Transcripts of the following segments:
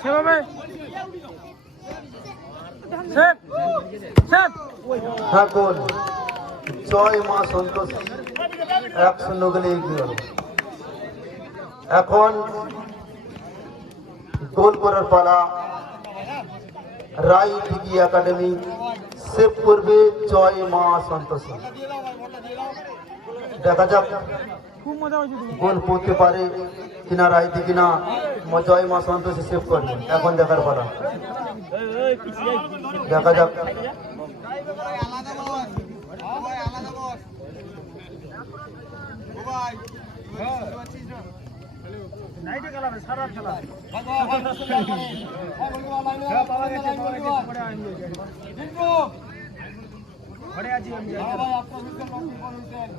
সেভাবে ঠাকুর জয় মা সন্তোষী এক শূন্য গেলে। এগিয়ে এখন গোল করার পালা রাই ডিগি একাডেমি সেভ করবে জয় মা সন্তোষী দেখা যাক। গোল পড়তে পারে কিনা রাই দিকে না ম- জয় মা সন্তোষী সেভ করবে। এখন দেখার পালা। দেখা যাক। সারা ঘরে আছি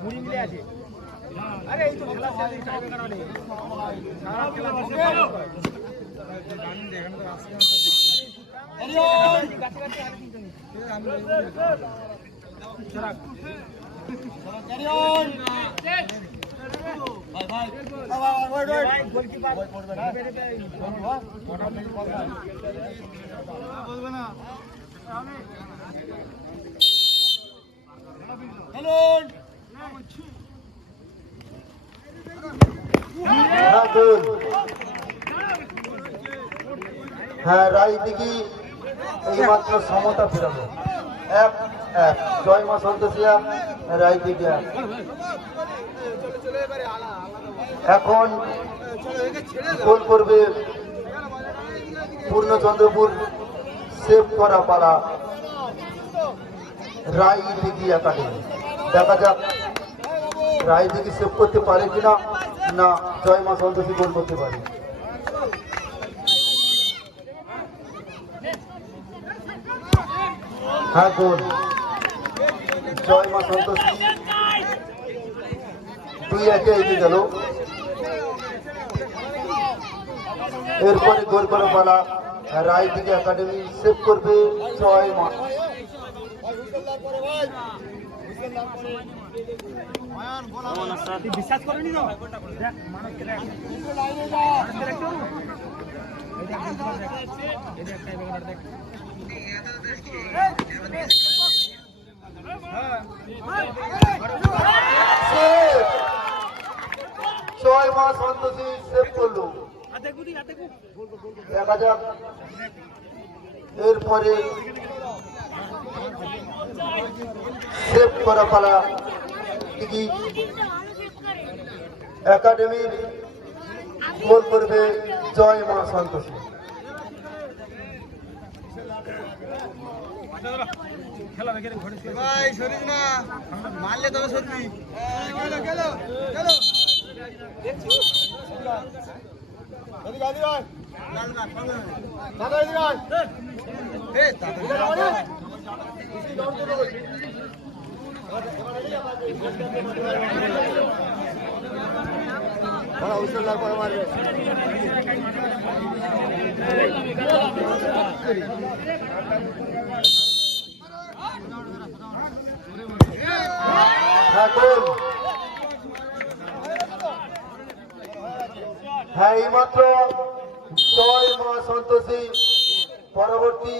মুড়ি মিলে আছে। আরে এই তো খেলা শেষ টাইমে কারণে। সারা খেলা বসে হ্যাঁ হ্যাঁ দিঘি এইমাত্র সমতা ফেরালো। এক এক। জয় মা সন্তোষী এক রাই দিঘি এক এখন গোল করবে পূর্ণচন্দ্রপুর, সেভ করা পালা দিঘি একাডেমি দেখা যাক রায় দিকে সেভ করতে পারে কিনা না জয় মা সন্তোষী গোল করতে পারে। হ্যাঁ গোল। জয় মা সন্তোষী। দুই একে এগিয়ে গেল। এরপরে গোল করে পালা রায় দিকে একাডেমি সেভ করবে জয় মা। বিশ্বাস করেনি তো দেখ মানুষকে দেখ মানুষকে দেখতে পারব? এই দেখ, এই দেখ, এই দেখ, এই দেখ, দেখ। সেভ! করল এরপরে সেভ করা পালা। কি একাডেমির গোল করবে জয় মা সন্তোষী। মারলে তবে দাদা হ্যাঁ হ্যাঁ এইমাত্র জয় মা সন্তোষী পরবর্তী